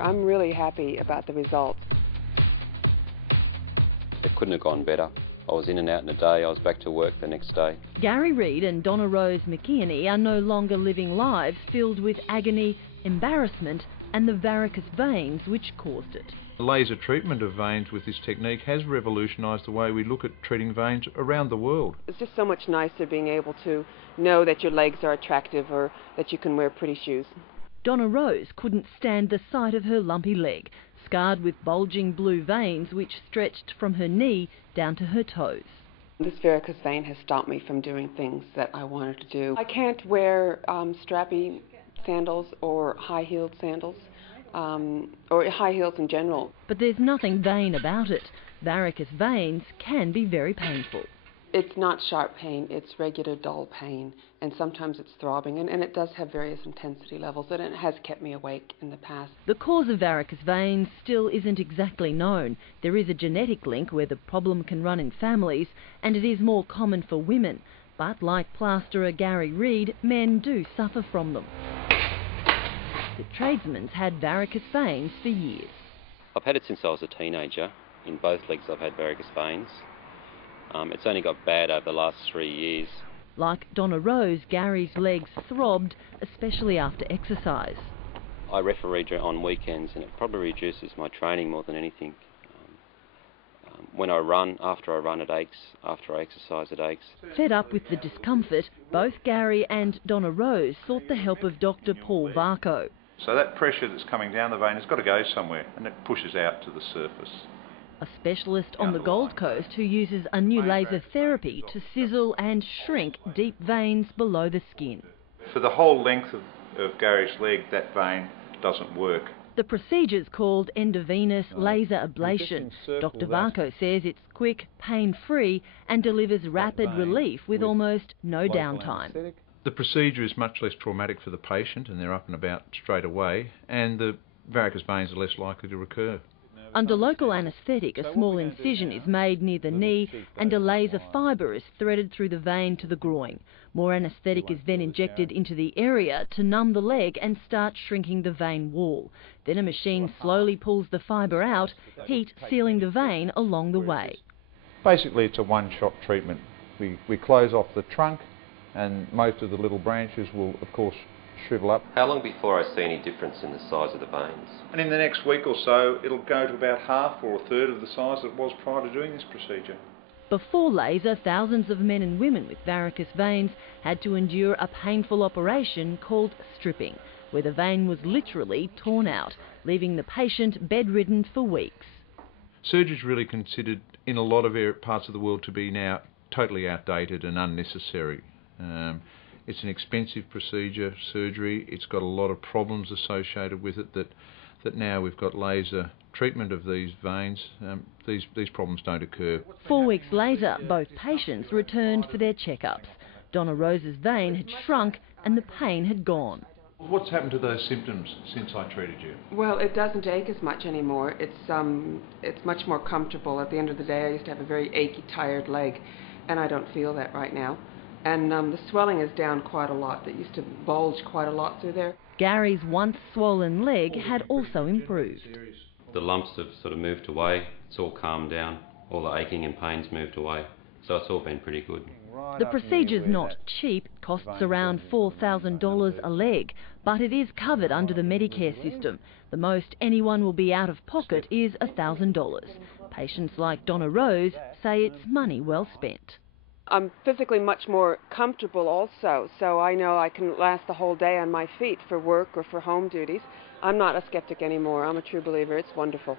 I'm really happy about the results. It couldn't have gone better. I was in and out in a day. I was back to work the next day. Gary Reid and Donna Rose McKeony are no longer living lives filled with agony, embarrassment and the varicose veins which caused it. The laser treatment of veins with this technique has revolutionised the way we look at treating veins around the world. It's just so much nicer being able to know that your legs are attractive or that you can wear pretty shoes. Donna Rose couldn't stand the sight of her lumpy leg, scarred with bulging blue veins which stretched from her knee down to her toes. This varicose vein has stopped me from doing things that I wanted to do. I can't wear strappy sandals or high-heeled sandals, or high heels in general. But there's nothing vain about it. Varicose veins can be very painful. It's not sharp pain, it's regular dull pain, and sometimes it's throbbing, and it does have various intensity levels, and it has kept me awake in the past. The cause of varicose veins still isn't exactly known. There is a genetic link where the problem can run in families, and it is more common for women. But like plasterer Gary Reid, men do suffer from them. The tradesman's had varicose veins for years. I've had it since I was a teenager. In both legs I've had varicose veins. It's only got bad over the last 3 years. Like Donna Rose, Gary's legs throbbed, especially after exercise. I referee on weekends and it probably reduces my training more than anything. When I run, after I run it aches, after I exercise it aches. Fed up with the discomfort, both Gary and Donna Rose sought the help of Dr. Paul Varicose. So that pressure that's coming down the vein has got to go somewhere and it pushes out to the surface. A specialist on the Gold Coast who uses a new laser therapy to sizzle and shrink deep veins below the skin. For the whole length of Gary's leg, that vein doesn't work. The procedure's called endovenous laser ablation. Dr. Varicose says it's quick, pain-free and delivers rapid relief with almost no downtime. The procedure is much less traumatic for the patient and they're up and about straight away, and the varicose veins are less likely to recur. Under local anaesthetic, a small incision is made near the knee and a laser fibre is threaded through the vein to the groin. More anaesthetic is then injected into the area to numb the leg and start shrinking the vein wall. Then a machine slowly pulls the fibre out, heat sealing the vein along the way. Basically it's a one-shot treatment. We close off the trunk and most of the little branches will of course shrivel up. How long before I see any difference in the size of the veins? And in the next week or so it'll go to about half or a third of the size it was prior to doing this procedure. Before laser, thousands of men and women with varicose veins had to endure a painful operation called stripping, where the vein was literally torn out, leaving the patient bedridden for weeks. Surgery is really considered in a lot of parts of the world to be now totally outdated and unnecessary. It's an expensive procedure, surgery. It's got a lot of problems associated with it that now we've got laser treatment of these veins. These problems don't occur. 4 weeks later, both patients returned for their checkups. Donna Rose's vein had shrunk and the pain had gone. What's happened to those symptoms since I treated you? Well, it doesn't ache as much anymore. It's much more comfortable. At the end of the day, I used to have a very achy, tired leg, and I don't feel that right now. And the swelling is down quite a lot. It used to bulge quite a lot through there. Gary's once swollen leg had also improved. The lumps have sort of moved away. It's all calmed down. All the aching and pain's moved away. So it's all been pretty good. The procedure's not cheap, costs around $4,000 a leg, but it is covered under the Medicare system. The most anyone will be out of pocket is $1,000. Patients like Donna Rose say it's money well spent. I'm physically much more comfortable also, so I know I can last the whole day on my feet for work or for home duties. I'm not a skeptic anymore. I'm a true believer. It's wonderful.